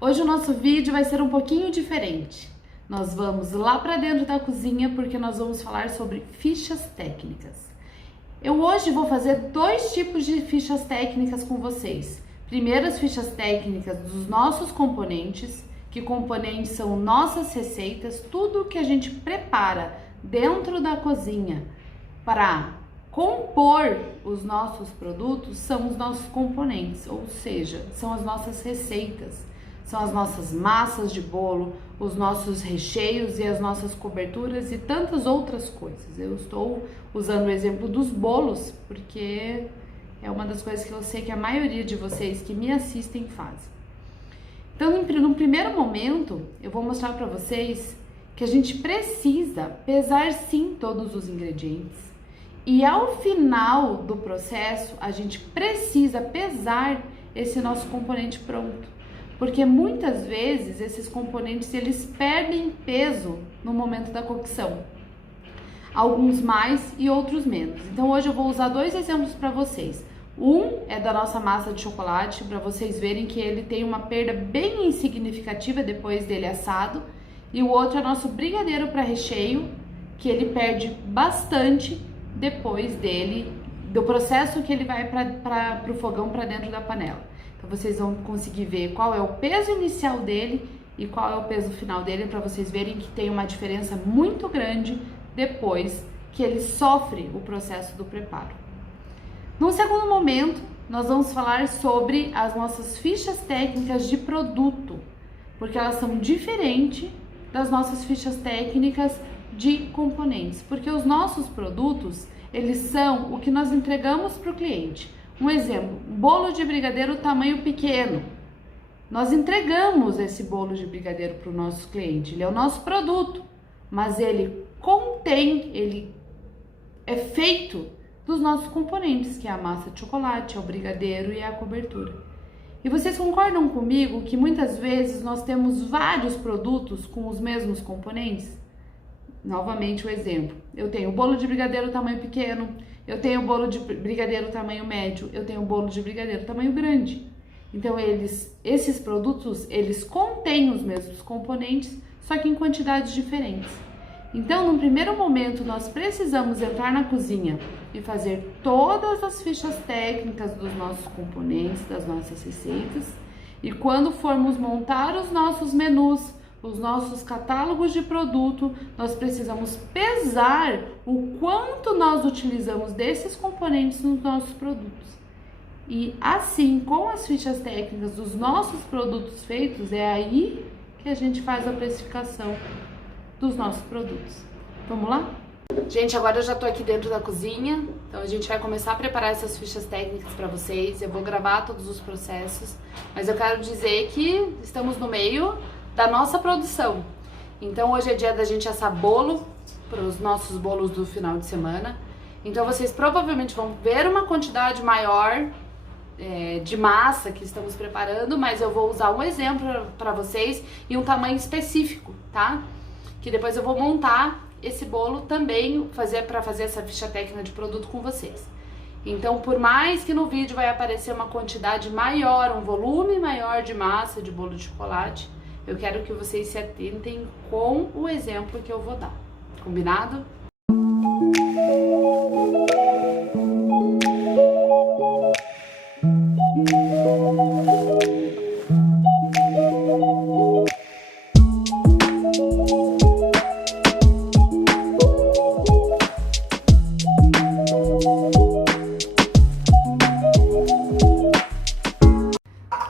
Hoje o nosso vídeo vai ser um pouquinho diferente. Nós vamos lá para dentro da cozinha porque nós vamos falar sobre fichas técnicas. Eu hoje vou fazer dois tipos de fichas técnicas com vocês. Primeiro, as fichas técnicas dos nossos componentes, que componentes são nossas receitas, tudo que a gente prepara dentro da cozinha para compor os nossos produtos são os nossos componentes, ou seja, são as nossas receitas, são as nossas massas de bolo, os nossos recheios e as nossas coberturas e tantas outras coisas. Eu estou usando o exemplo dos bolos porque é uma das coisas que eu sei que a maioria de vocês que me assistem fazem. Então, no primeiro momento, eu vou mostrar para vocês que a gente precisa pesar sim todos os ingredientes. E ao final do processo, a gente precisa pesar esse nosso componente pronto. Porque muitas vezes esses componentes eles perdem peso no momento da cocção. Alguns mais e outros menos. Então hoje eu vou usar dois exemplos para vocês. Um é da nossa massa de chocolate, para vocês verem que ele tem uma perda bem insignificativa depois dele assado. E o outro é nosso brigadeiro para recheio, que ele perde bastante depois do processo que ele vai para o fogão, para dentro da panela. Então vocês vão conseguir ver qual é o peso inicial dele e qual é o peso final dele, para vocês verem que tem uma diferença muito grande depois que ele sofre o processo do preparo. Num segundo momento, nós vamos falar sobre as nossas fichas técnicas de produto, porque elas são diferentes das nossas fichas técnicas de componentes, porque os nossos produtos, eles são o que nós entregamos para o cliente. Um exemplo, um bolo de brigadeiro tamanho pequeno. Nós entregamos esse bolo de brigadeiro para o nosso cliente, ele é o nosso produto, mas ele é feito dos nossos componentes, que é a massa de chocolate, é o brigadeiro e a cobertura. E vocês concordam comigo que muitas vezes nós temos vários produtos com os mesmos componentes? Novamente o exemplo, eu tenho o bolo de brigadeiro tamanho pequeno, eu tenho o bolo de brigadeiro tamanho médio, eu tenho o bolo de brigadeiro tamanho grande. Então esses produtos, eles contêm os mesmos componentes, só que em quantidades diferentes. Então, no primeiro momento, nós precisamos entrar na cozinha e fazer todas as fichas técnicas dos nossos componentes, das nossas receitas. E quando formos montar os nossos menus, os nossos catálogos de produto, nós precisamos pesar o quanto nós utilizamos desses componentes nos nossos produtos. E assim, com as fichas técnicas dos nossos produtos feitos, é aí que a gente faz a precificação dos nossos produtos. Vamos lá? Gente, agora eu já tô aqui dentro da cozinha, então a gente vai começar a preparar essas fichas técnicas para vocês. Eu vou gravar todos os processos, mas eu quero dizer que estamos no meio da nossa produção. Então hoje é dia da gente assar bolo para os nossos bolos do final de semana. Então vocês provavelmente vão ver uma quantidade maior de massa que estamos preparando, mas eu vou usar um exemplo para vocês e um tamanho específico, tá? Que depois eu vou montar esse bolo também para fazer essa ficha técnica de produto com vocês. Então, por mais que no vídeo vai aparecer uma quantidade maior, um volume maior de massa de bolo de chocolate, eu quero que vocês se atentem com o exemplo que eu vou dar. Combinado?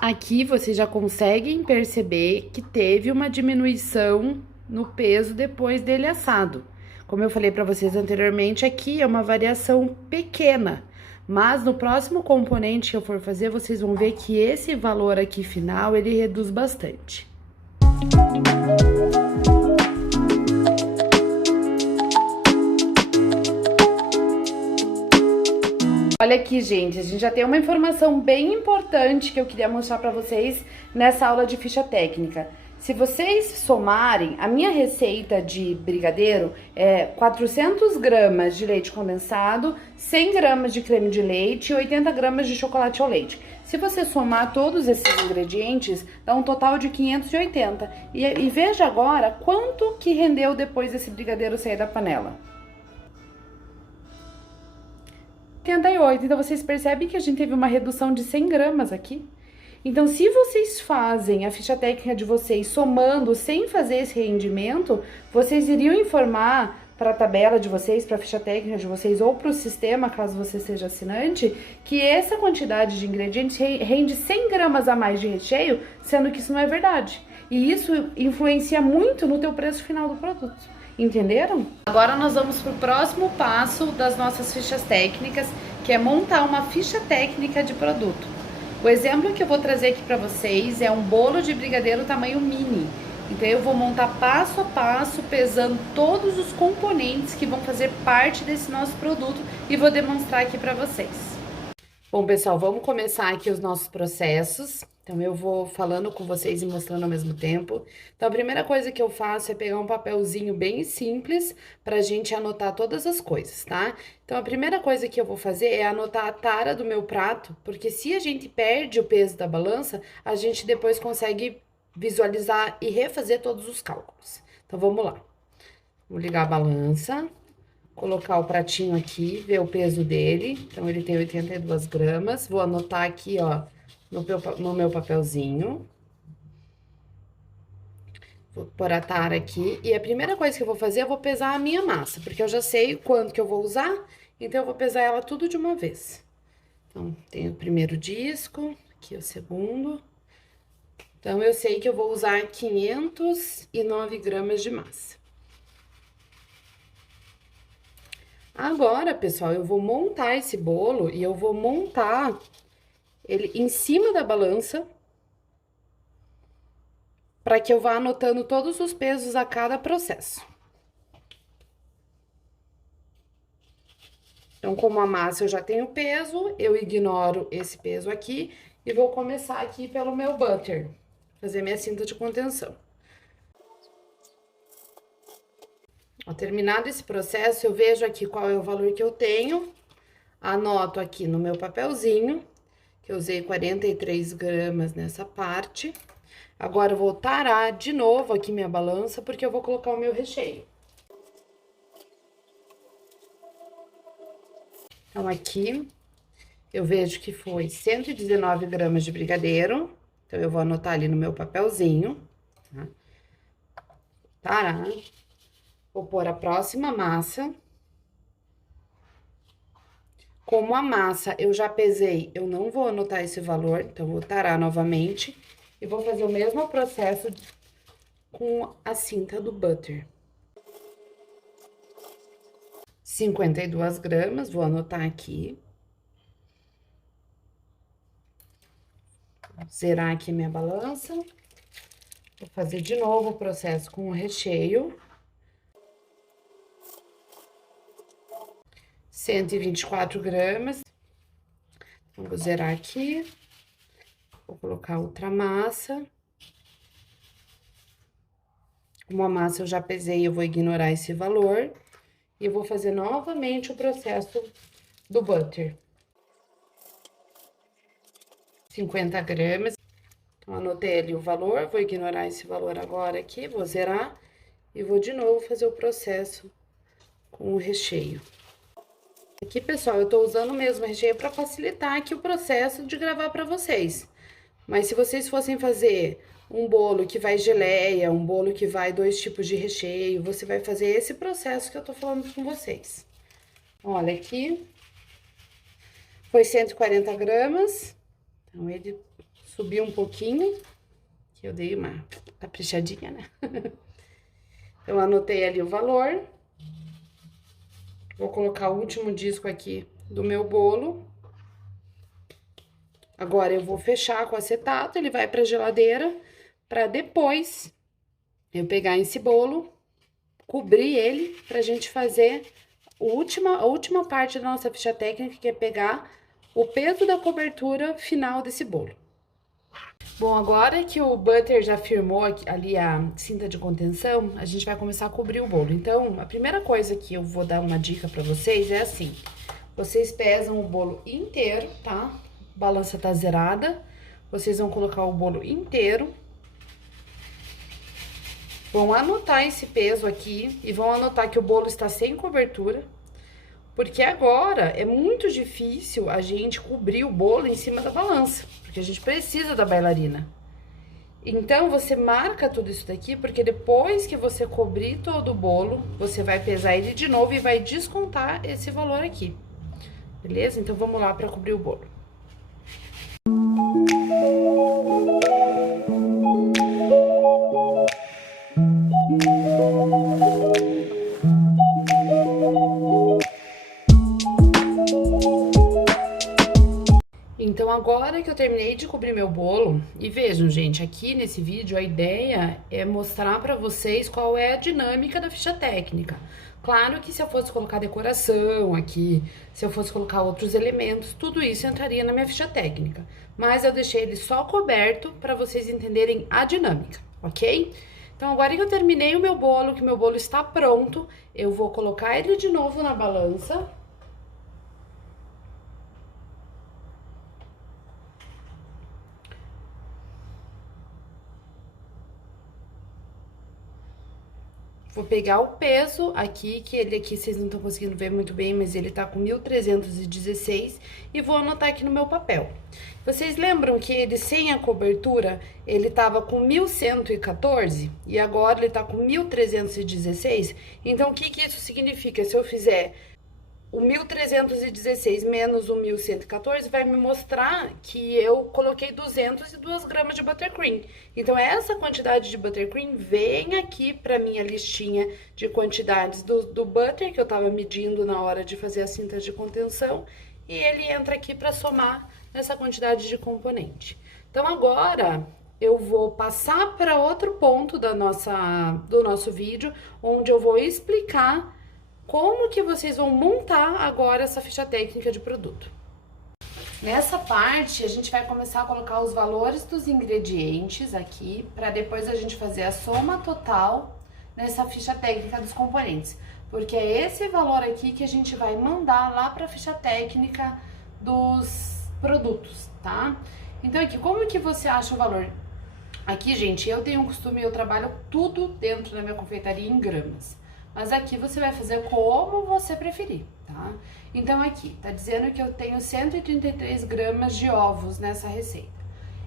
Aqui vocês já conseguem perceber que teve uma diminuição no peso depois dele assado. Como eu falei para vocês anteriormente, aqui é uma variação pequena, mas no próximo componente que eu for fazer, vocês vão ver que esse valor aqui final, ele reduz bastante. Olha aqui, gente, a gente já tem uma informação bem importante que eu queria mostrar para vocês nessa aula de ficha técnica, Se vocês somarem, a minha receita de brigadeiro é 400 gramas de leite condensado, 100 gramas de creme de leite e 80 gramas de chocolate ao leite. Se você somar todos esses ingredientes, dá um total de 580. E veja agora quanto que rendeu depois desse brigadeiro sair da panela. 88. Então, vocês percebem que a gente teve uma redução de 100 gramas aqui? Então, se vocês fazem a ficha técnica de vocês somando sem fazer esse rendimento, vocês iriam informar para a tabela de vocês, para a ficha técnica de vocês ou para o sistema, caso você seja assinante, que essa quantidade de ingredientes rende 100 gramas a mais de recheio, sendo que isso não é verdade. E isso influencia muito no teu preço final do produto. Entenderam? Agora nós vamos para o próximo passo das nossas fichas técnicas, que é montar uma ficha técnica de produto. O exemplo que eu vou trazer aqui para vocês é um bolo de brigadeiro tamanho mini. Então eu vou montar passo a passo, pesando todos os componentes que vão fazer parte desse nosso produto e vou demonstrar aqui para vocês. Bom, pessoal, vamos começar aqui os nossos processos. Então eu vou falando com vocês e mostrando ao mesmo tempo. Então a primeira coisa que eu faço é pegar um papelzinho bem simples pra gente anotar todas as coisas, tá? Então a primeira coisa que eu vou fazer é anotar a tara do meu prato, porque se a gente perde o peso da balança, a gente depois consegue visualizar e refazer todos os cálculos. Então vamos lá. Vou ligar a balança, colocar o pratinho aqui, ver o peso dele. Então ele tem 82 gramas. Vou anotar aqui, ó, no meu papelzinho. Vou pôr a tara aqui. E a primeira coisa que eu vou fazer, eu vou pesar a minha massa, porque eu já sei quanto que eu vou usar, então eu vou pesar ela tudo de uma vez. Então, tem o primeiro disco, aqui o segundo. Então, eu sei que eu vou usar 509 gramas de massa. Agora, pessoal, eu vou montar esse bolo e eu vou montar ele em cima da balança, para que eu vá anotando todos os pesos a cada processo. Então, como a massa eu já tenho peso, eu ignoro esse peso aqui e vou começar aqui pelo meu butter, fazer minha cinta de contenção. Ó, terminado esse processo, eu vejo aqui qual é o valor que eu tenho, anoto aqui no meu papelzinho, que eu usei 43 gramas nessa parte. Agora, eu vou tarar de novo aqui minha balança, porque eu vou colocar o meu recheio. Então, aqui, eu vejo que foi 119 gramas de brigadeiro. Então, eu vou anotar ali no meu papelzinho, tá? Tarar. Vou pôr a próxima massa. Como a massa eu já pesei, eu não vou anotar esse valor, então vou tarar novamente. E vou fazer o mesmo processo com a cinta do butter. 52 gramas, vou anotar aqui. Vou zerar aqui minha balança. Vou fazer de novo o processo com o recheio. 124 gramas. Vou zerar aqui. Vou colocar outra massa. Como a massa eu já pesei, eu vou ignorar esse valor. E eu vou fazer novamente o processo do butter. 50 gramas. Então, anotei ali o valor, vou ignorar esse valor agora aqui, vou zerar. E vou de novo fazer o processo com o recheio. Aqui, pessoal, eu tô usando o mesmo recheio para facilitar aqui o processo de gravar para vocês. Mas se vocês fossem fazer um bolo que vai geleia, um bolo que vai 2 tipos de recheio, você vai fazer esse processo que eu tô falando com vocês. Olha aqui, foi 140 gramas, então ele subiu um pouquinho, que eu dei uma caprichadinha, né? Eu anotei ali o valor. Vou colocar o último disco aqui do meu bolo. Agora, eu vou fechar com acetato, ele vai pra geladeira, pra depois eu pegar esse bolo, cobrir ele, pra gente fazer a última parte da nossa ficha técnica, que é pegar o peso da cobertura final desse bolo. Bom, agora que o butter já firmou ali a cinta de contenção, a gente vai começar a cobrir o bolo. Então, a primeira coisa que eu vou dar uma dica pra vocês é assim: vocês pesam o bolo inteiro, tá? A balança tá zerada. Vocês vão colocar o bolo inteiro. Vão anotar esse peso aqui e vão anotar que o bolo está sem cobertura. Porque agora é muito difícil a gente cobrir o bolo em cima da balança, porque a gente precisa da bailarina. Então, você marca tudo isso daqui, porque depois que você cobrir todo o bolo, você vai pesar ele de novo e vai descontar esse valor aqui. Beleza? Então, vamos lá para cobrir o bolo. Então, agora que eu terminei de cobrir meu bolo, e vejam, gente, aqui nesse vídeo a ideia é mostrar pra vocês qual é a dinâmica da ficha técnica. Claro que se eu fosse colocar decoração aqui, se eu fosse colocar outros elementos, tudo isso entraria na minha ficha técnica. Mas eu deixei ele só coberto pra vocês entenderem a dinâmica, ok? Então, agora que eu terminei o meu bolo, que meu bolo está pronto, eu vou colocar ele de novo na balança. Vou pegar o peso aqui, que ele aqui vocês não estão conseguindo ver muito bem, mas ele tá com 1.316 e vou anotar aqui no meu papel. Vocês lembram que ele sem a cobertura, ele tava com 1.114 e agora ele tá com 1.316? Então, o que que isso significa? Se eu fizer o 1.316 menos o 1.114 vai me mostrar que eu coloquei 202 gramas de buttercream. Então, essa quantidade de buttercream vem aqui para minha listinha de quantidades do butter que eu tava medindo na hora de fazer as cintas de contenção. E ele entra aqui para somar nessa quantidade de componente. Então, agora eu vou passar para outro ponto do nosso vídeo, onde eu vou explicar como que vocês vão montar agora essa ficha técnica de produto. Nessa parte, a gente vai começar a colocar os valores dos ingredientes aqui, para depois a gente fazer a soma total nessa ficha técnica dos componentes. Porque é esse valor aqui que a gente vai mandar lá para a ficha técnica dos produtos, tá? Então aqui, como que você acha o valor? Aqui, gente, eu tenho um costume, eu trabalho tudo dentro da minha confeitaria em gramas. Mas aqui você vai fazer como você preferir, tá? Então aqui, tá dizendo que eu tenho 133 gramas de ovos nessa receita.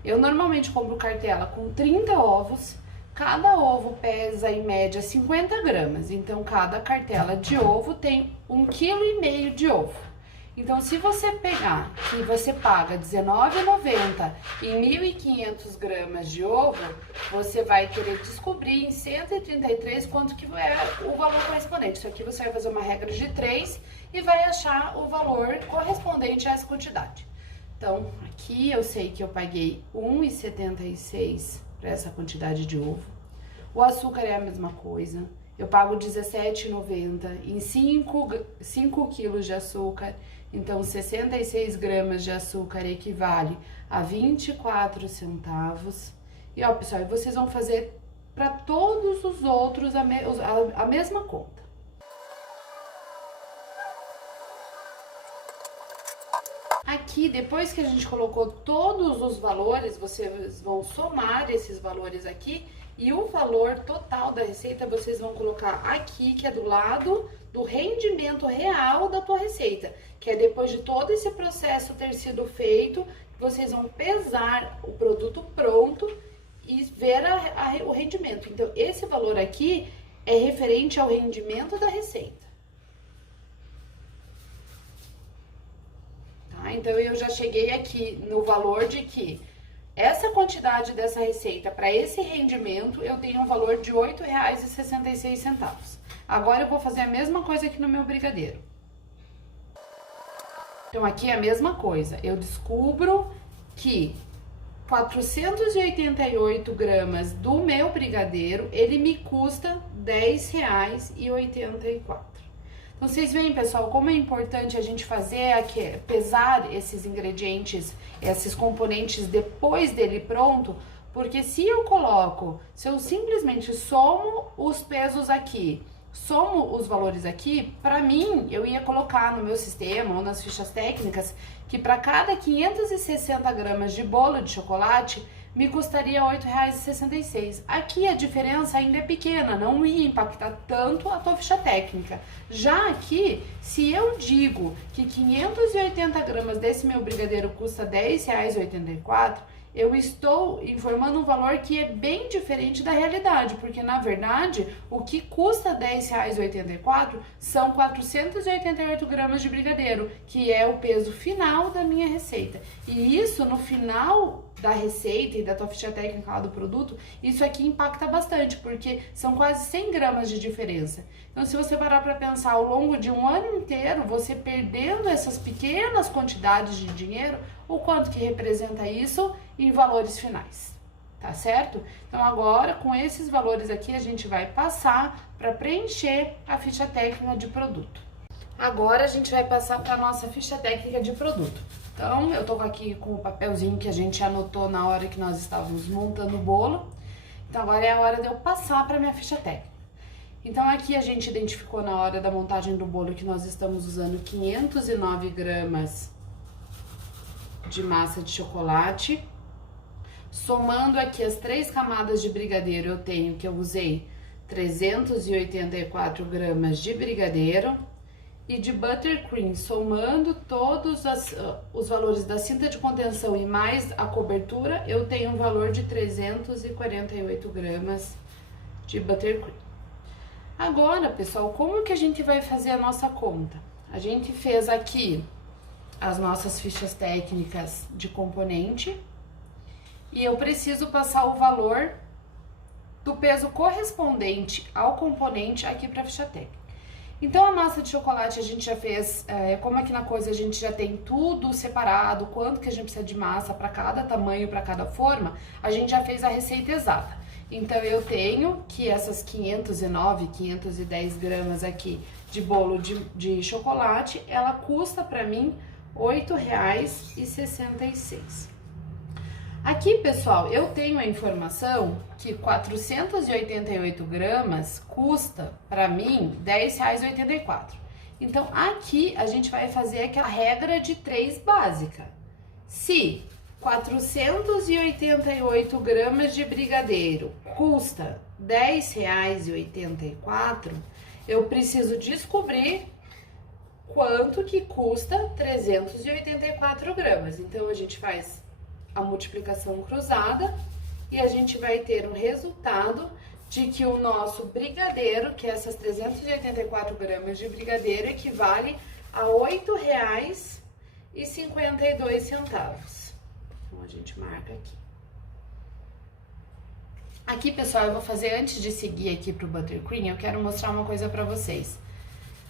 Eu normalmente compro cartela com 30 ovos, cada ovo pesa em média 50 gramas. Então cada cartela de ovo tem 1,5 kg de ovo. Então, se você pegar que você paga R$19,90 em 1.500 gramas de ovo, você vai querer descobrir em 133 quanto que é o valor correspondente. Isso aqui você vai fazer uma regra de 3 e vai achar o valor correspondente a essa quantidade. Então, aqui eu sei que eu paguei R$1,76 para essa quantidade de ovo. O açúcar é a mesma coisa. Eu pago R$17,90 em 5 quilos de açúcar. Então, 66 gramas de açúcar equivale a 24 centavos. E, ó, pessoal, vocês vão fazer para todos os outros a mesma conta. Aqui, depois que a gente colocou todos os valores, vocês vão somar esses valores aqui. E o valor total da receita vocês vão colocar aqui, que é do lado do rendimento real da tua receita. Que é depois de todo esse processo ter sido feito, vocês vão pesar o produto pronto e ver o rendimento. Então, esse valor aqui é referente ao rendimento da receita. Tá? Então, eu já cheguei aqui no valor de que essa quantidade dessa receita, para esse rendimento, eu tenho um valor de R$ 8,66. Agora eu vou fazer a mesma coisa aqui no meu brigadeiro. Então aqui é a mesma coisa, eu descubro que 488 gramas do meu brigadeiro, ele me custa R$ 10,84. Então, vocês veem, pessoal, como é importante a gente fazer aqui, pesar esses ingredientes, esses componentes depois dele pronto, porque se eu simplesmente somo os pesos aqui, somo os valores aqui, para mim, eu ia colocar no meu sistema ou nas fichas técnicas que para cada 560 gramas de bolo de chocolate, me custaria R$ 8,66. Aqui a diferença ainda é pequena, não ia impactar tanto a tua ficha técnica. Já aqui, se eu digo que 580 gramas desse meu brigadeiro custa R$ 10,84, eu estou informando um valor que é bem diferente da realidade, porque na verdade o que custa R$ 10,84 são 488 gramas de brigadeiro, que é o peso final da minha receita. E isso no final da receita e da tua ficha técnica lá do produto, isso aqui impacta bastante, porque são quase 100 gramas de diferença. Então, se você parar para pensar ao longo de um ano inteiro, você perdendo essas pequenas quantidades de dinheiro, o quanto que representa isso em valores finais, tá certo? Então, agora, com esses valores aqui, a gente vai passar para preencher a ficha técnica de produto. Agora, a gente vai passar para a nossa ficha técnica de produto. Então, eu tô aqui com o papelzinho que a gente anotou na hora que nós estávamos montando o bolo. Então, agora é a hora de eu passar para minha ficha técnica. Então, aqui a gente identificou na hora da montagem do bolo que nós estamos usando 509 gramas de massa de chocolate. Somando aqui as 3 camadas de brigadeiro, eu tenho que eu usei 384 gramas de brigadeiro. E de buttercream, somando todos os valores da cinta de contenção e mais a cobertura, eu tenho um valor de 348 gramas de buttercream. Agora, pessoal, como que a gente vai fazer a nossa conta? A gente fez aqui as nossas fichas técnicas de componente e eu preciso passar o valor do peso correspondente ao componente aqui para a ficha técnica. Então, a massa de chocolate a gente já fez, como aqui na coisa a gente já tem tudo separado, quanto que a gente precisa de massa para cada tamanho, para cada forma, a gente já fez a receita exata. Então, eu tenho que essas 509, 510 gramas aqui de bolo de chocolate, ela custa para mim R$ 8,66. Aqui, pessoal, eu tenho a informação que 488 gramas custa, para mim, R$ 10,84. Então, aqui a gente vai fazer aquela regra de 3 básica. Se 488 gramas de brigadeiro custa R$ 10,84, eu preciso descobrir quanto que custa 384 gramas. Então, a gente faz a multiplicação cruzada e a gente vai ter um resultado de que o nosso brigadeiro, que é essas 384 gramas de brigadeiro, equivale a R$ 8,52. Então, a gente marca aqui. Aqui, pessoal, eu vou fazer, antes de seguir aqui pro buttercream, eu quero mostrar uma coisa pra vocês.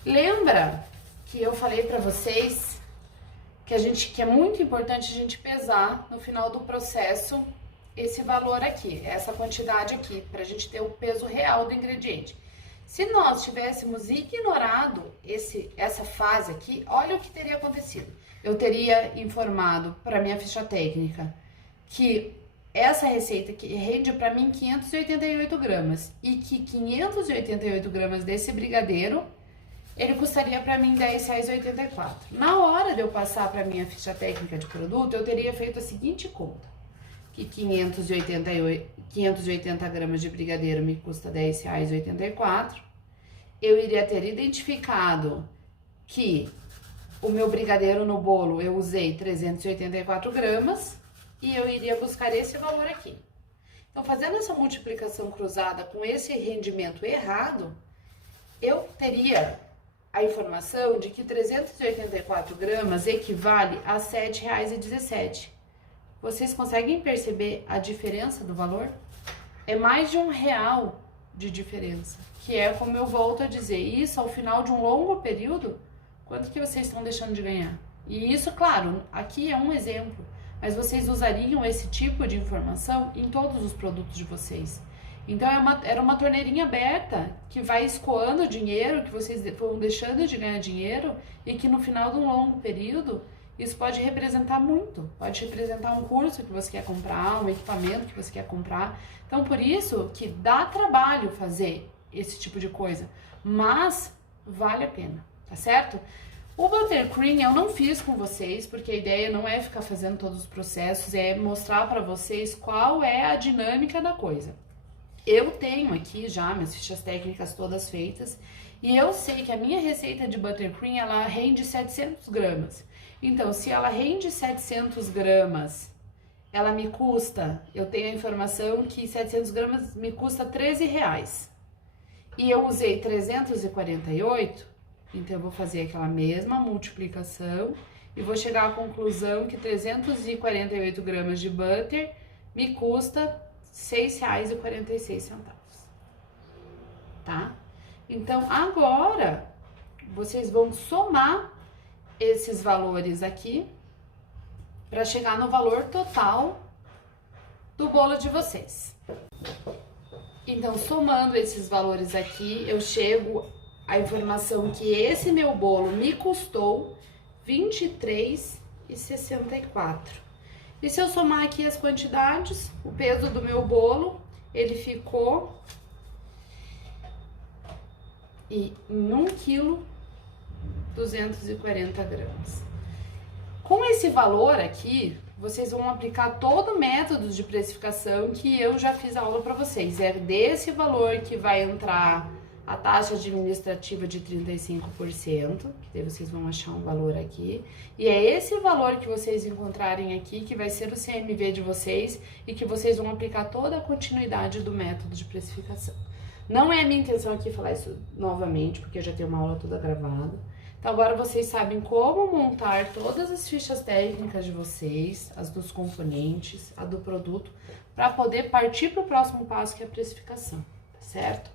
Lembra que eu falei pra vocês que é muito importante a gente pesar no final do processo esse valor aqui, essa quantidade aqui, para a gente ter o peso real do ingrediente. Se nós tivéssemos ignorado essa fase aqui, olha o que teria acontecido. Eu teria informado para minha ficha técnica que essa receita que rende para mim 588 gramas e que 588 gramas desse brigadeiro ele custaria para mim R$ 10,84. Na hora de eu passar para minha ficha técnica de produto, eu teria feito a seguinte conta, que 580 gramas de brigadeiro me custa R$ 10,84. Eu iria ter identificado que o meu brigadeiro no bolo eu usei 384 gramas e eu iria buscar esse valor aqui. Então, fazendo essa multiplicação cruzada com esse rendimento errado, eu teria a informação de que 384 gramas equivale a R$ 7,17. Vocês conseguem perceber a diferença do valor? É mais de R$ 1 de diferença, que é, como eu volto a dizer, isso ao final de um longo período, quanto que vocês estão deixando de ganhar? E isso, claro, aqui é um exemplo, mas vocês usariam esse tipo de informação em todos os produtos de vocês. Então era uma torneirinha aberta que vai escoando dinheiro, que vocês vão deixando de ganhar dinheiro e que no final de um longo período isso pode representar muito. Pode representar um curso que você quer comprar, um equipamento que você quer comprar. Então por isso que dá trabalho fazer esse tipo de coisa, mas vale a pena, tá certo? O Buttercream eu não fiz com vocês, porque a ideia não é ficar fazendo todos os processos, é mostrar para vocês qual é a dinâmica da coisa. Eu tenho aqui já minhas fichas técnicas todas feitas e eu sei que a minha receita de Buttercream ela rende 700 gramas. Então, se ela rende 700 gramas, ela me custa, eu tenho a informação que 700 gramas me custa R$13. E eu usei 348, então eu vou fazer aquela mesma multiplicação e vou chegar à conclusão que 348 gramas de butter me custa R$6,46, tá? Então, agora, vocês vão somar esses valores aqui para chegar no valor total do bolo de vocês. Então, somando esses valores aqui, eu chego à informação que esse meu bolo me custou R$23,64. E se eu somar aqui as quantidades, o peso do meu bolo, ele ficou em 1,240 kg. Com esse valor aqui, vocês vão aplicar todo o método de precificação que eu já fiz a aula para vocês. É desse valor que vai entrar a taxa administrativa de 35%, que daí vocês vão achar um valor aqui. E é esse valor que vocês encontrarem aqui que vai ser o CMV de vocês e que vocês vão aplicar toda a continuidade do método de precificação. Não é a minha intenção aqui falar isso novamente, porque eu já tenho uma aula toda gravada. Então agora vocês sabem como montar todas as fichas técnicas de vocês, as dos componentes, a do produto, para poder partir para o próximo passo, que é a precificação, tá certo?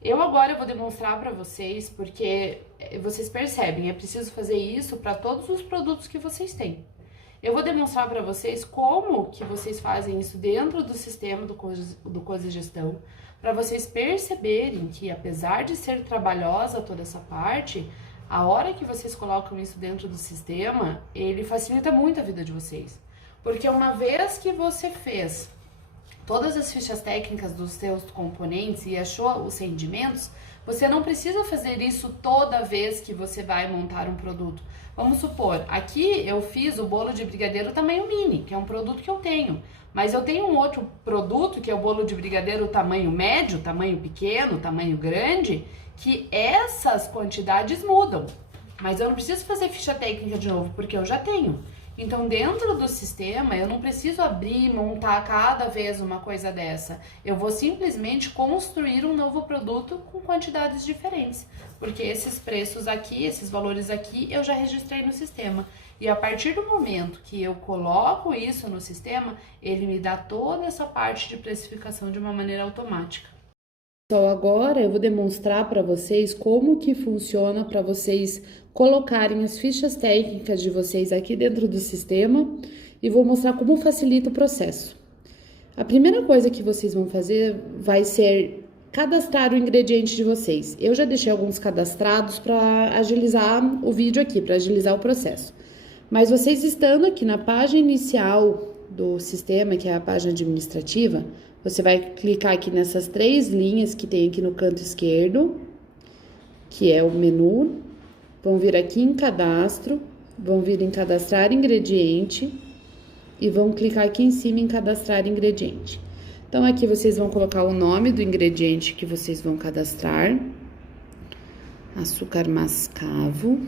Eu agora vou demonstrar para vocês, porque vocês percebem, é preciso fazer isso para todos os produtos que vocês têm. Eu vou demonstrar para vocês como que vocês fazem isso dentro do sistema do Cozigestão, para vocês perceberem que, apesar de ser trabalhosa toda essa parte, a hora que vocês colocam isso dentro do sistema, ele facilita muito a vida de vocês. Porque uma vez que você fez todas as fichas técnicas dos seus componentes e achou os rendimentos, você não precisa fazer isso toda vez que você vai montar um produto. Vamos supor, aqui eu fiz o bolo de brigadeiro tamanho mini, que é um produto que eu tenho. Mas eu tenho um outro produto, que é o bolo de brigadeiro tamanho médio, tamanho pequeno, tamanho grande, que essas quantidades mudam. Mas eu não preciso fazer ficha técnica de novo, porque eu já tenho. Então, dentro do sistema, eu não preciso abrir e montar cada vez uma coisa dessa. Eu vou simplesmente construir um novo produto com quantidades diferentes. Porque esses preços aqui, esses valores aqui, eu já registrei no sistema. E a partir do momento que eu coloco isso no sistema, ele me dá toda essa parte de precificação de uma maneira automática. Então, agora eu vou demonstrar para vocês como que funciona para vocês colocarem as fichas técnicas de vocês aqui dentro do sistema e vou mostrar como facilita o processo. A primeira coisa que vocês vão fazer vai ser cadastrar o ingrediente de vocês. Eu já deixei alguns cadastrados para agilizar o vídeo aqui, para agilizar o processo. Mas vocês estando aqui na página inicial do sistema, que é a página administrativa, você vai clicar aqui nessas três linhas que tem aqui no canto esquerdo, que é o menu. Vão vir aqui em cadastro, vão vir em cadastrar ingrediente e vão clicar aqui em cima em cadastrar ingrediente. Então, aqui vocês vão colocar o nome do ingrediente que vocês vão cadastrar. Açúcar mascavo.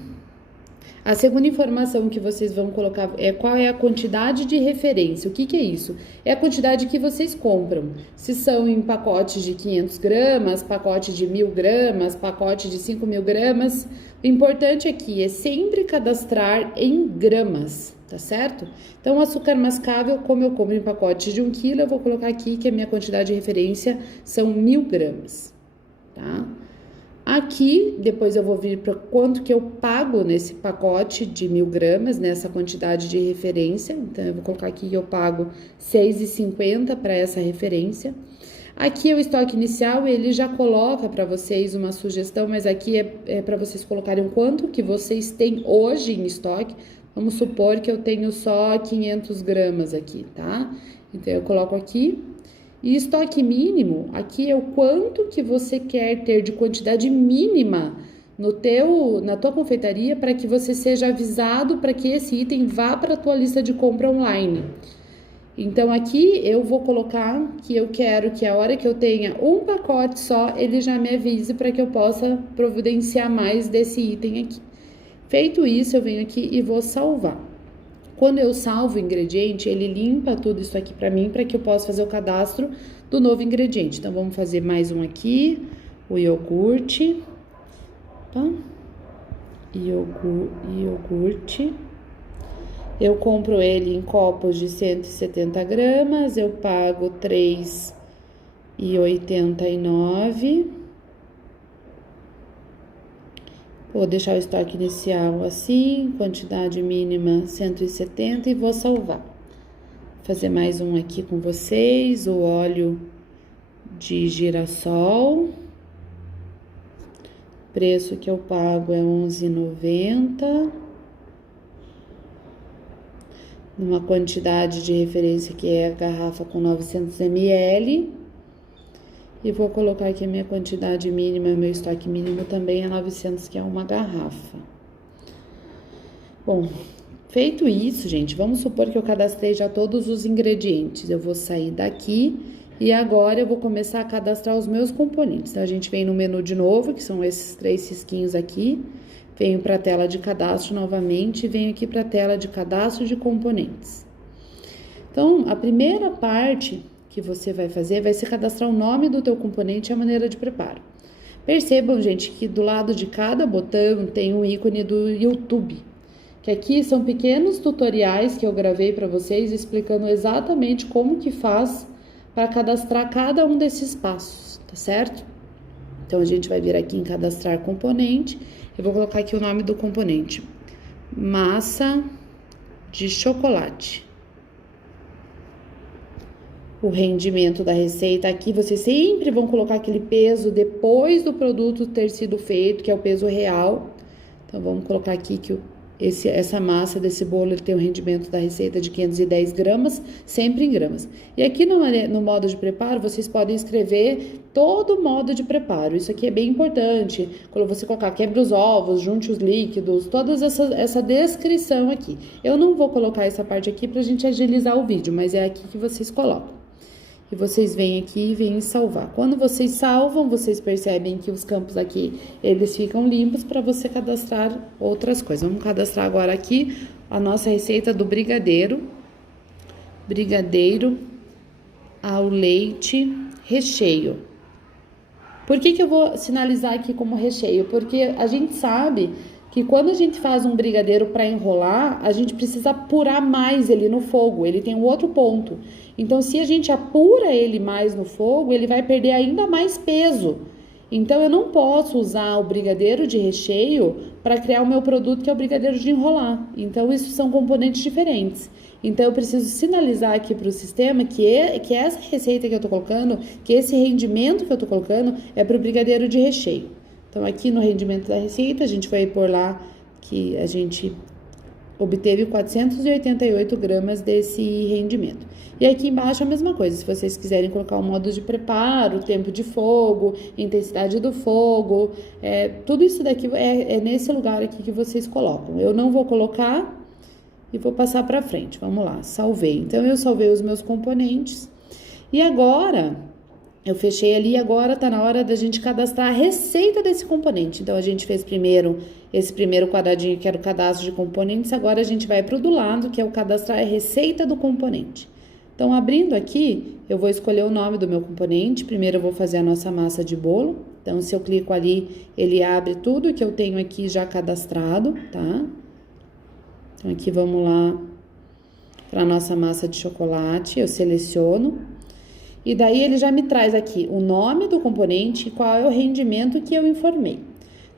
A segunda informação que vocês vão colocar é qual é a quantidade de referência. O que é isso? É a quantidade que vocês compram. Se são em pacotes de 500 gramas, pacote de 1.000 gramas, pacote de 5.000 gramas. O importante aqui é sempre cadastrar em gramas, tá certo? Então, o açúcar mascavo, como eu compro em pacote de 1 kg, eu vou colocar aqui que a minha quantidade de referência são 1.000 gramas, tá? Aqui, depois eu vou vir para quanto que eu pago nesse pacote de 1.000 gramas, nessa quantidade de referência. Então, eu vou colocar aqui que eu pago R$6,50 para essa referência. Aqui é o estoque inicial, ele já coloca para vocês uma sugestão, mas aqui é para vocês colocarem o quanto que vocês têm hoje em estoque. Vamos supor que eu tenho só 500 gramas aqui, tá? Então, eu coloco aqui. E estoque mínimo, aqui é o quanto que você quer ter de quantidade mínima na tua confeitaria para que você seja avisado para que esse item vá para a tua lista de compra online. Então, aqui eu vou colocar que eu quero que a hora que eu tenha um pacote só, ele já me avise para que eu possa providenciar mais desse item aqui. Feito isso, eu venho aqui e vou salvar. Quando eu salvo o ingrediente, ele limpa tudo isso aqui para mim, para que eu possa fazer o cadastro do novo ingrediente. Então, vamos fazer mais um aqui, o iogurte, tá? Iogurte. Eu compro ele em copos de 170 gramas, eu pago R$ 3,89. Vou deixar o estoque inicial assim, quantidade mínima 170 e vou salvar. Vou fazer mais um aqui com vocês, o óleo de girassol. O preço que eu pago é R$ 11,90. Numa quantidade de referência que é a garrafa com 900 ml. E vou colocar aqui a minha quantidade mínima, meu estoque mínimo também é 900, que é uma garrafa. Bom, feito isso, gente, vamos supor que eu cadastrei já todos os ingredientes. Eu vou sair daqui e agora eu vou começar a cadastrar os meus componentes. Então, a gente vem no menu de novo, que são esses 3 risquinhos aqui. Venho para a tela de cadastro novamente e venho aqui para a tela de cadastro de componentes. Então, a primeira parte que você vai fazer vai ser cadastrar o nome do teu componente e a maneira de preparo. Percebam, gente, que do lado de cada botão tem um ícone do YouTube, que aqui são pequenos tutoriais que eu gravei para vocês explicando exatamente como que faz para cadastrar cada um desses passos, tá certo? Então, a gente vai vir aqui em cadastrar componente. Eu vou colocar aqui o nome do componente, massa de chocolate. O rendimento da receita aqui, vocês sempre vão colocar aquele peso depois do produto ter sido feito, que é o peso real. Então, vamos colocar aqui que essa massa desse bolo ele tem um rendimento da receita de 510 gramas, sempre em gramas. E aqui no modo de preparo, vocês podem escrever todo o modo de preparo. Isso aqui é bem importante. Quando você colocar quebre os ovos, junte os líquidos, toda essa descrição aqui. Eu não vou colocar essa parte aqui pra gente agilizar o vídeo, mas é aqui que vocês colocam. E vocês vêm aqui e vêm salvar. Quando vocês salvam, vocês percebem que os campos aqui, eles ficam limpos para você cadastrar outras coisas. Vamos cadastrar agora aqui a nossa receita do brigadeiro. Brigadeiro ao leite recheio. Por que eu vou sinalizar aqui como recheio? Porque a gente sabe que quando a gente faz um brigadeiro para enrolar, a gente precisa apurar mais ele no fogo, ele tem um outro ponto. Então, se a gente apura ele mais no fogo, ele vai perder ainda mais peso. Então, eu não posso usar o brigadeiro de recheio para criar o meu produto, que é o brigadeiro de enrolar. Então, isso são componentes diferentes. Então, eu preciso sinalizar aqui para o sistema que essa receita que eu estou colocando, que esse rendimento que eu estou colocando é para o brigadeiro de recheio. Então, aqui no rendimento da receita, a gente vai pôr lá que a gente obteve 488 gramas desse rendimento. E aqui embaixo a mesma coisa, se vocês quiserem colocar o modo de preparo, tempo de fogo, intensidade do fogo, tudo isso daqui é nesse lugar aqui que vocês colocam. Eu não vou colocar e vou passar para frente. Vamos lá, salvei. Então, eu salvei os meus componentes e agora eu fechei ali, agora tá na hora da gente cadastrar a receita desse componente. Então, a gente fez primeiro esse primeiro quadradinho que era o cadastro de componentes, agora a gente vai pro do lado, que é o cadastrar a receita do componente. Então, abrindo aqui, eu vou escolher o nome do meu componente. Primeiro, eu vou fazer a nossa massa de bolo. Então, se eu clico ali, ele abre tudo que eu tenho aqui já cadastrado, tá? Então, aqui vamos lá para a nossa massa de chocolate. Eu seleciono. E daí, ele já me traz aqui o nome do componente e qual é o rendimento que eu informei.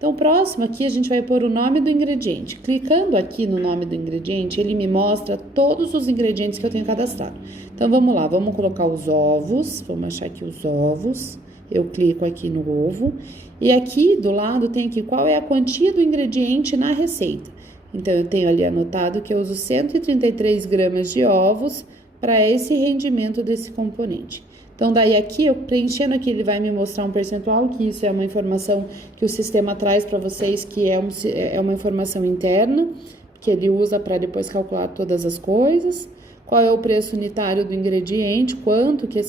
Então, próximo aqui a gente vai pôr o nome do ingrediente. Clicando aqui no nome do ingrediente, ele me mostra todos os ingredientes que eu tenho cadastrado. Então, vamos lá, vamos colocar os ovos, vamos achar aqui os ovos. Eu clico aqui no ovo e aqui do lado tem aqui qual é a quantia do ingrediente na receita. Então, eu tenho ali anotado que eu uso 133 gramas de ovos para esse rendimento desse componente. Então, daí aqui, eu preenchendo aqui, ele vai me mostrar um percentual, que isso é uma informação que o sistema traz para vocês, que é uma informação interna, que ele usa para depois calcular todas as coisas. Qual é o preço unitário do ingrediente, quanto que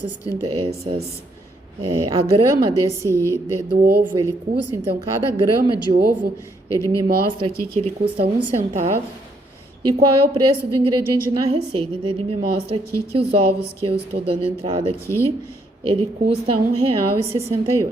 a grama do ovo ele custa. Então, cada grama de ovo, ele me mostra aqui que ele custa 1 centavo. E qual é o preço do ingrediente na receita? Então, ele me mostra aqui que os ovos que eu estou dando entrada aqui, ele custa R$ 1,68.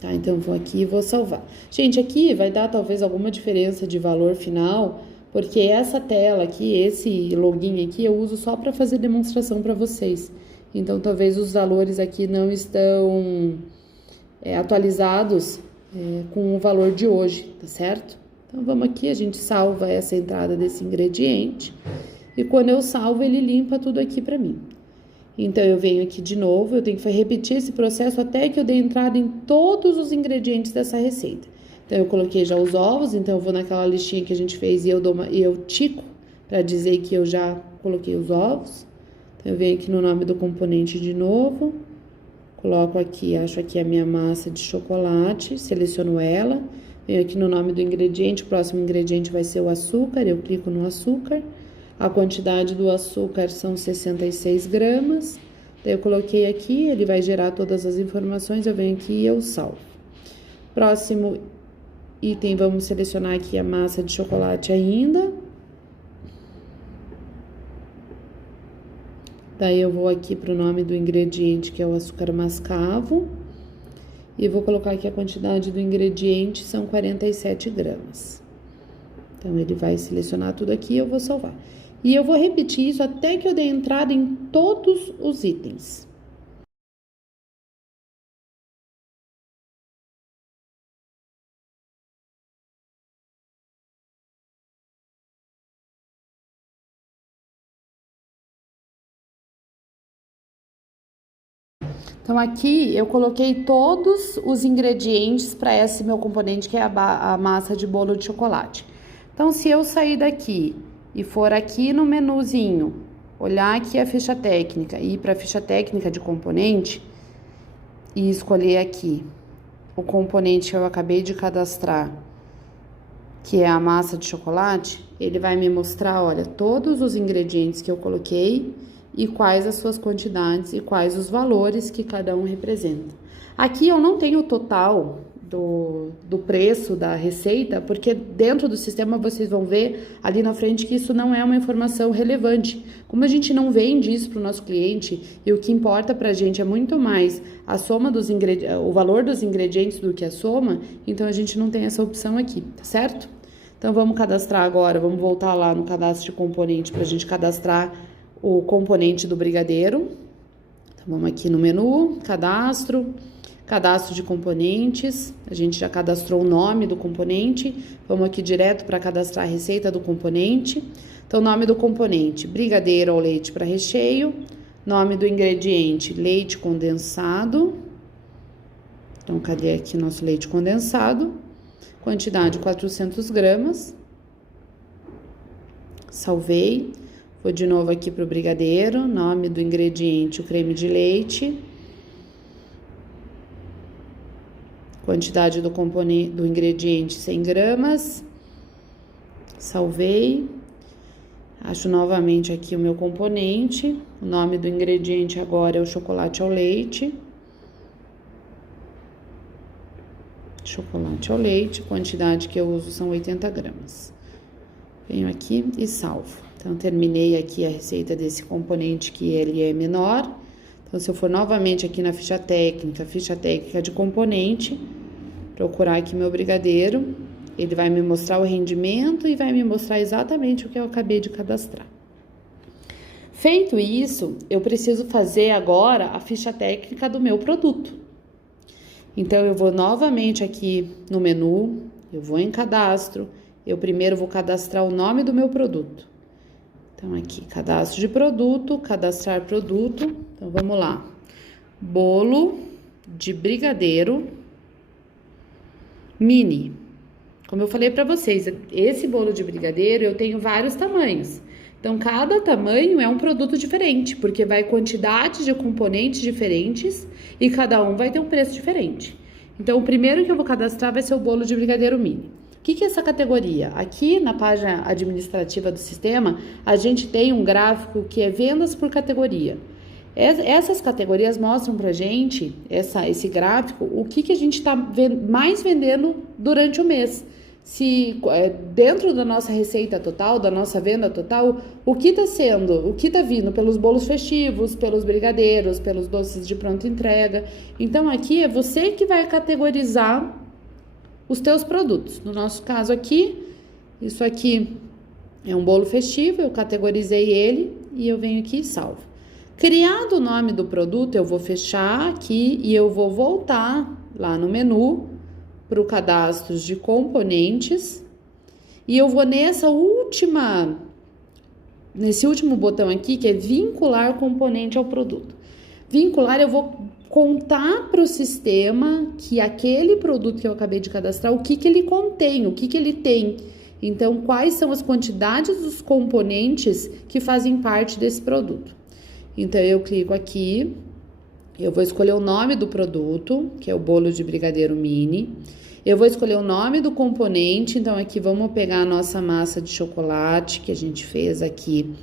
Tá? Então, vou aqui e vou salvar. Gente, aqui vai dar talvez alguma diferença de valor final, porque essa tela aqui, esse login aqui, eu uso só para fazer demonstração para vocês. Então, talvez os valores aqui não estão atualizados com o valor de hoje, tá certo? Então, vamos aqui, a gente salva essa entrada desse ingrediente. E quando eu salvo, ele limpa tudo aqui para mim. Então, eu venho aqui de novo, eu tenho que repetir esse processo até que eu dê entrada em todos os ingredientes dessa receita. Então, eu coloquei já os ovos, então eu vou naquela listinha que a gente fez e eu tico para dizer que eu já coloquei os ovos. Então, eu venho aqui no nome do componente de novo, coloco aqui, acho aqui a minha massa de chocolate, seleciono ela. Venho aqui no nome do ingrediente, o próximo ingrediente vai ser o açúcar, eu clico no açúcar. A quantidade do açúcar são 66 gramas. Daí eu coloquei aqui, ele vai gerar todas as informações, eu venho aqui e eu salvo. Próximo item, vamos selecionar aqui a massa de chocolate ainda. Daí eu vou aqui para o nome do ingrediente, que é o açúcar mascavo. E vou colocar aqui a quantidade do ingrediente, são 47 gramas. Então, ele vai selecionar tudo aqui e eu vou salvar. E eu vou repetir isso até que eu dê entrada em todos os itens. Então, aqui eu coloquei todos os ingredientes para esse meu componente, que é a massa de bolo de chocolate. Então, se eu sair daqui e for aqui no menuzinho, olhar aqui a ficha técnica e ir para a ficha técnica de componente e escolher aqui o componente que eu acabei de cadastrar, que é a massa de chocolate, ele vai me mostrar, olha, todos os ingredientes que eu coloquei e quais as suas quantidades e quais os valores que cada um representa. Aqui eu não tenho o total do preço da receita, porque dentro do sistema vocês vão ver ali na frente que isso não é uma informação relevante. Como a gente não vende isso para o nosso cliente e o que importa para a gente é muito mais a soma dos o valor dos ingredientes do que a soma, então a gente não tem essa opção aqui, tá certo? Então vamos cadastrar agora, vamos voltar lá no cadastro de componente para a gente cadastrar o componente do brigadeiro. Então, vamos aqui no menu, cadastro de componentes. A gente já cadastrou o nome do componente. Vamos aqui direto para cadastrar a receita do componente. Então, nome do componente, brigadeiro ao leite para recheio. Nome do ingrediente, leite condensado. Então, cadê aqui nosso leite condensado? Quantidade, 400 gramas. Salvei. Vou de novo aqui para o brigadeiro, nome do ingrediente, o creme de leite. Quantidade do componente do ingrediente, 100 gramas. Salvei. Acho novamente aqui o meu componente. O nome do ingrediente agora é o chocolate ao leite. Chocolate ao leite, quantidade que eu uso são 80 gramas. Venho aqui e salvo. Então, terminei aqui a receita desse componente que ele é menor. Então, se eu for novamente aqui na ficha técnica de componente, procurar aqui meu brigadeiro, ele vai me mostrar o rendimento e vai me mostrar exatamente o que eu acabei de cadastrar. Feito isso, eu preciso fazer agora a ficha técnica do meu produto. Então, eu vou novamente aqui no menu, eu vou em cadastro, eu primeiro vou cadastrar o nome do meu produto. Então, aqui, cadastro de produto, cadastrar produto. Então, vamos lá. Bolo de brigadeiro mini. Como eu falei para vocês, esse bolo de brigadeiro eu tenho vários tamanhos. Então, cada tamanho é um produto diferente, porque vai quantidade de componentes diferentes e cada um vai ter um preço diferente. Então, o primeiro que eu vou cadastrar vai ser o bolo de brigadeiro mini. O que é essa categoria? Aqui na página administrativa do sistema, a gente tem um gráfico que é vendas por categoria. Essas categorias mostram pra gente, esse gráfico, o que a gente está mais vendendo durante o mês. Se dentro da nossa receita total, da nossa venda total, o que tá vindo pelos bolos festivos, pelos brigadeiros, pelos doces de pronta entrega. Então aqui é você que vai categorizar os teus produtos. No nosso caso aqui, isso aqui é um bolo festivo, eu categorizei ele e eu venho aqui e salvo. Criado o nome do produto, eu vou fechar aqui e eu vou voltar lá no menu para o cadastro de componentes e eu vou nesse último botão aqui, que é vincular componente ao produto. Vincular, eu vou contar para o sistema que aquele produto que eu acabei de cadastrar, o que ele contém, o que ele tem. Então, quais são as quantidades dos componentes que fazem parte desse produto. Então, eu clico aqui, eu vou escolher o nome do produto, que é o bolo de brigadeiro mini. Eu vou escolher o nome do componente, então aqui vamos pegar a nossa massa de chocolate, que a gente fez aqui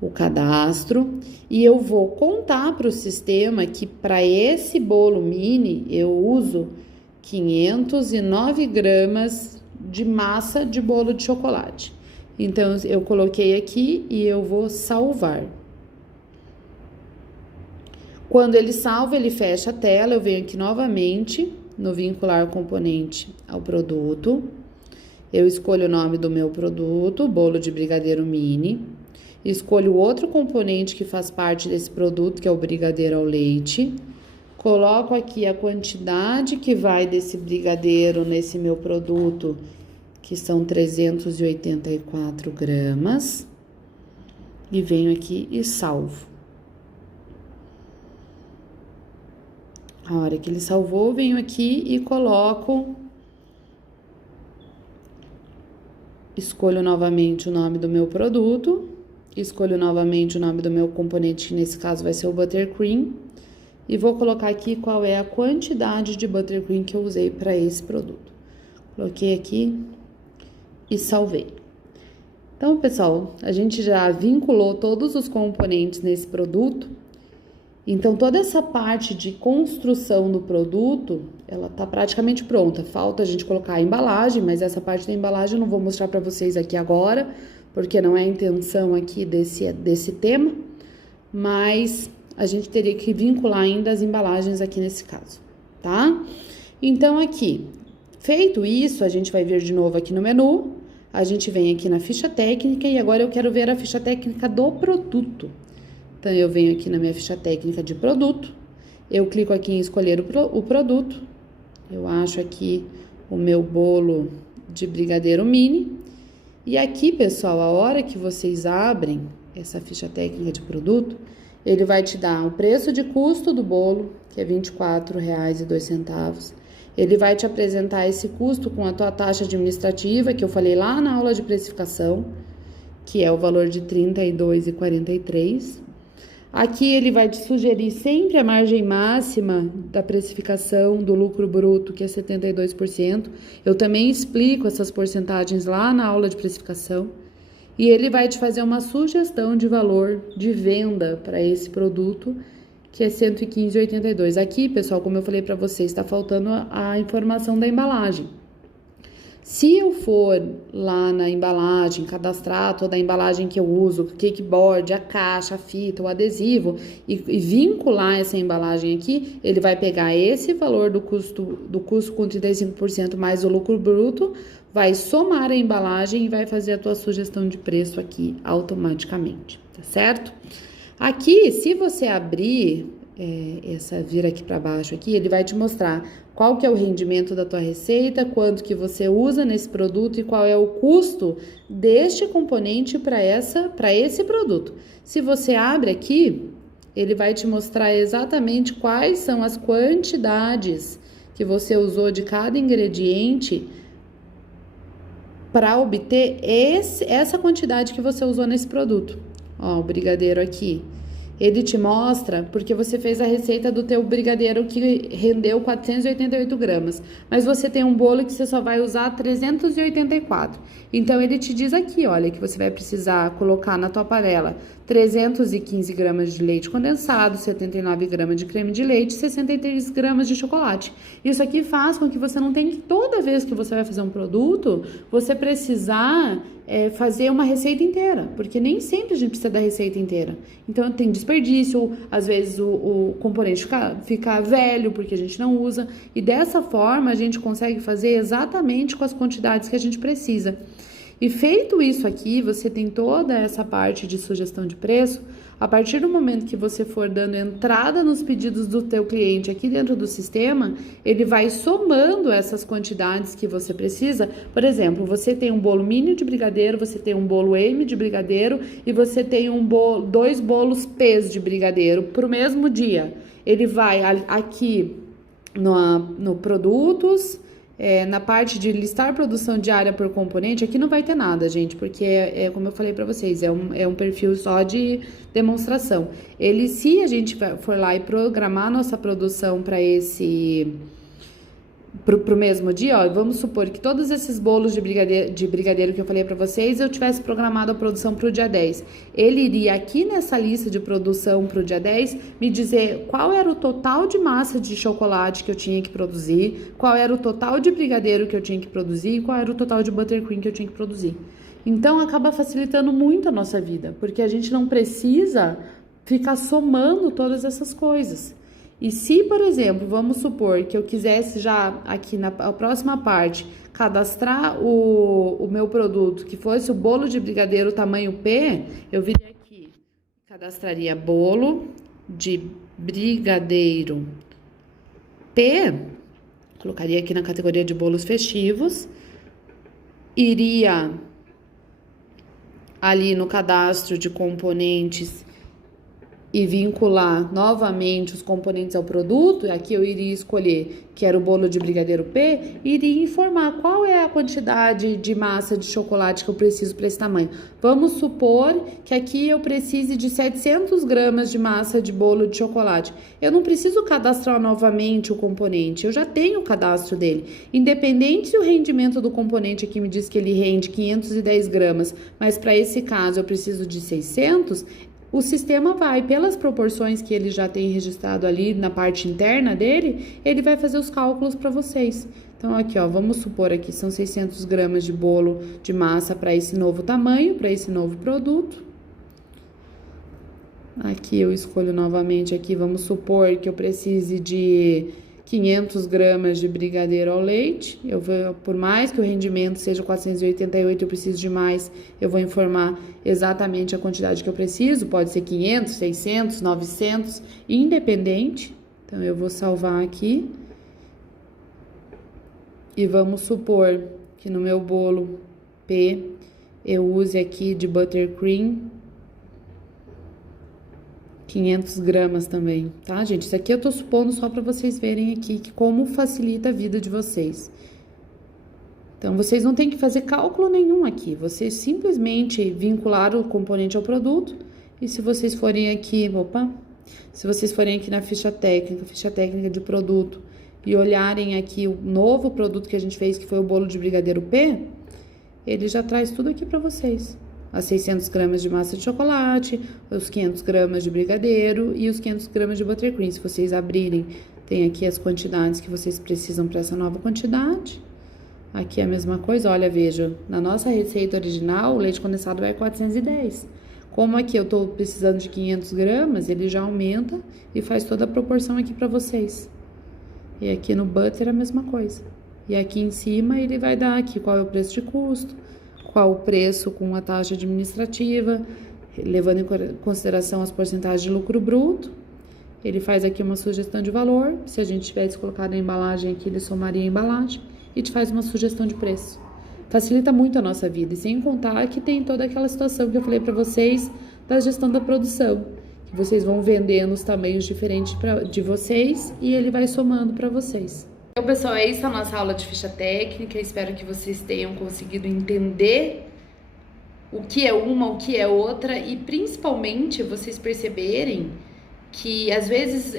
o cadastro. E eu vou contar para o sistema que para esse bolo mini, eu uso 509 gramas de massa de bolo de chocolate. Então, eu coloquei aqui e eu vou salvar. Quando ele salva, ele fecha a tela, eu venho aqui novamente no vincular componente ao produto. Eu escolho o nome do meu produto, bolo de brigadeiro mini. Escolho o outro componente que faz parte desse produto, que é o brigadeiro ao leite. Coloco aqui a quantidade que vai desse brigadeiro nesse meu produto, que são 384 gramas. E venho aqui e salvo. A hora que ele salvou, venho aqui e escolho novamente o nome do meu produto, escolho novamente o nome do meu componente, que nesse caso vai ser o buttercream, e vou colocar aqui qual é a quantidade de buttercream que eu usei para esse produto. Coloquei aqui e salvei. Então, pessoal, a gente já vinculou todos os componentes nesse produto. Então, toda essa parte de construção do produto, ela tá praticamente pronta. Falta a gente colocar a embalagem, mas essa parte da embalagem eu não vou mostrar para vocês aqui agora, porque não é a intenção aqui desse tema, mas a gente teria que vincular ainda as embalagens aqui nesse caso, tá? Então, aqui, feito isso, a gente vai vir de novo aqui no menu, a gente vem aqui na ficha técnica e agora eu quero ver a ficha técnica do produto. Então, eu venho aqui na minha ficha técnica de produto, eu clico aqui em escolher o produto, eu acho aqui o meu bolo de brigadeiro mini, e aqui, pessoal, a hora que vocês abrem essa ficha técnica de produto, ele vai te dar o preço de custo do bolo, que é R$ 24,02. Ele vai te apresentar esse custo com a tua taxa administrativa, que eu falei lá na aula de precificação, que é o valor de R$ 32,43. Aqui ele vai te sugerir sempre a margem máxima da precificação do lucro bruto, que é 72%. Eu também explico essas porcentagens lá na aula de precificação. E ele vai te fazer uma sugestão de valor de venda para esse produto, que é R$ 115,82. Aqui, pessoal, como eu falei para vocês, está faltando a informação da embalagem. Se eu for lá na embalagem, cadastrar toda a embalagem que eu uso, o cakeboard, a caixa, a fita, o adesivo, e vincular essa embalagem aqui, ele vai pegar esse valor do custo com 35% mais o lucro bruto, vai somar a embalagem e vai fazer a tua sugestão de preço aqui automaticamente, tá certo? Aqui, se você abrir vira aqui para baixo aqui, ele vai te mostrar qual que é o rendimento da tua receita, quanto que você usa nesse produto e qual é o custo deste componente para esse produto. Se você abre aqui, ele vai te mostrar exatamente quais são as quantidades que você usou de cada ingrediente para obter essa quantidade que você usou nesse produto. Ó, o brigadeiro aqui. Ele te mostra porque você fez a receita do teu brigadeiro que rendeu 488 gramas, mas você tem um bolo que você só vai usar 384. Então, ele te diz aqui, olha, que você vai precisar colocar na tua panela 315 gramas de leite condensado, 79 gramas de creme de leite, 63 gramas de chocolate. Isso aqui faz com que você não tenha que, toda vez que você vai fazer um produto, você precisar fazer uma receita inteira, porque nem sempre a gente precisa da receita inteira. Então, tem desperdício, às vezes o componente fica velho, porque a gente não usa, e dessa forma a gente consegue fazer exatamente com as quantidades que a gente precisa. E feito isso aqui, você tem toda essa parte de sugestão de preço. A partir do momento que você for dando entrada nos pedidos do teu cliente aqui dentro do sistema, ele vai somando essas quantidades que você precisa. Por exemplo, você tem um bolo mini de brigadeiro, você tem um bolo M de brigadeiro e você tem dois bolos P de brigadeiro para o mesmo dia. Ele vai aqui no produtos, na parte de listar produção diária por componente, aqui não vai ter nada, gente, porque como eu falei para vocês, é um perfil só de demonstração. Se a gente for lá e programar a nossa produção para pro mesmo dia, ó, vamos supor que todos esses bolos de brigadeiro que eu falei para vocês, eu tivesse programado a produção pro dia 10. Ele iria aqui nessa lista de produção pro dia 10 me dizer qual era o total de massa de chocolate que eu tinha que produzir, qual era o total de brigadeiro que eu tinha que produzir e qual era o total de buttercream que eu tinha que produzir. Então, acaba facilitando muito a nossa vida, porque a gente não precisa ficar somando todas essas coisas. E se, por exemplo, vamos supor que eu quisesse já aqui na próxima parte cadastrar o meu produto, que fosse o bolo de brigadeiro tamanho P, eu viria aqui, cadastraria bolo de brigadeiro P, colocaria aqui na categoria de bolos festivos, iria ali no cadastro de componentes e vincular novamente os componentes ao produto, aqui eu iria escolher que era o bolo de brigadeiro P, e iria informar qual é a quantidade de massa de chocolate que eu preciso para esse tamanho. Vamos supor que aqui eu precise de 700 gramas de massa de bolo de chocolate. Eu não preciso cadastrar novamente o componente, eu já tenho o cadastro dele. Independente se o rendimento do componente aqui me diz que ele rende 510 gramas, mas para esse caso eu preciso de 600, o sistema vai, pelas proporções que ele já tem registrado ali na parte interna dele, ele vai fazer os cálculos para vocês. Então, aqui, ó, vamos supor aqui, são 600 gramas de bolo de massa para esse novo tamanho, para esse novo produto. Aqui eu escolho novamente aqui, vamos supor que eu precise de 500 gramas de brigadeiro ao leite. Por mais que o rendimento seja 488, eu preciso de mais, eu vou informar exatamente a quantidade que eu preciso. Pode ser 500, 600, 900, independente. Então, eu vou salvar aqui. E vamos supor que no meu bolo P, eu use aqui de buttercream 500 gramas também, tá, gente? Isso aqui eu tô supondo só para vocês verem aqui que como facilita a vida de vocês. Então, vocês não tem que fazer cálculo nenhum aqui. Vocês simplesmente vincular o componente ao produto. E se vocês forem aqui, se vocês forem aqui na ficha técnica de produto, e olharem aqui o novo produto que a gente fez, que foi o bolo de brigadeiro P, ele já traz tudo aqui para vocês. As 600 gramas de massa de chocolate, os 500 gramas de brigadeiro e os 500 gramas de buttercream. Se vocês abrirem, tem aqui as quantidades que vocês precisam para essa nova quantidade. Aqui é a mesma coisa, olha, veja, na nossa receita original, o leite condensado é 410. Como aqui eu tô precisando de 500 gramas, ele já aumenta e faz toda a proporção aqui para vocês. E aqui no butter é a mesma coisa. E aqui em cima ele vai dar aqui qual é o preço de custo, qual o preço com a taxa administrativa, levando em consideração as porcentagens de lucro bruto. Ele faz aqui uma sugestão de valor, se a gente tivesse colocado a embalagem aqui, ele somaria a embalagem e te faz uma sugestão de preço. Facilita muito a nossa vida, e sem contar que tem toda aquela situação que eu falei para vocês da gestão da produção, que vocês vão vendendo os tamanhos diferentes de vocês e ele vai somando para vocês. Então, pessoal, é isso a nossa aula de ficha técnica. Espero que vocês tenham conseguido entender o que é uma, o que é outra e principalmente vocês perceberem que às vezes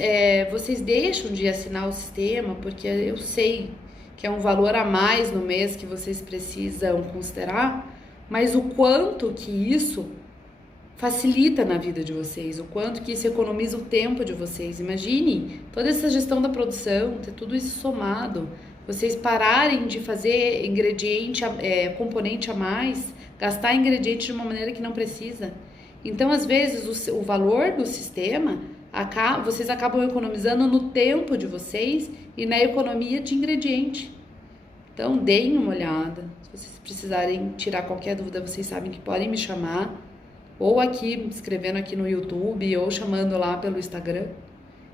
vocês deixam de assinar o sistema porque eu sei que é um valor a mais no mês que vocês precisam considerar, mas o quanto que isso facilita na vida de vocês, o quanto que isso economiza o tempo de vocês. Imagine toda essa gestão da produção, ter tudo isso somado, vocês pararem de fazer ingrediente, componente a mais, gastar ingrediente de uma maneira que não precisa. Então, às vezes, o valor do sistema, vocês acabam economizando no tempo de vocês e na economia de ingrediente. Então, deem uma olhada. Se vocês precisarem tirar qualquer dúvida, vocês sabem que podem me chamar, ou aqui, escrevendo aqui no YouTube, ou chamando lá pelo Instagram,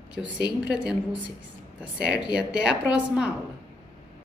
que eu sempre atendo vocês, tá certo? E até a próxima aula.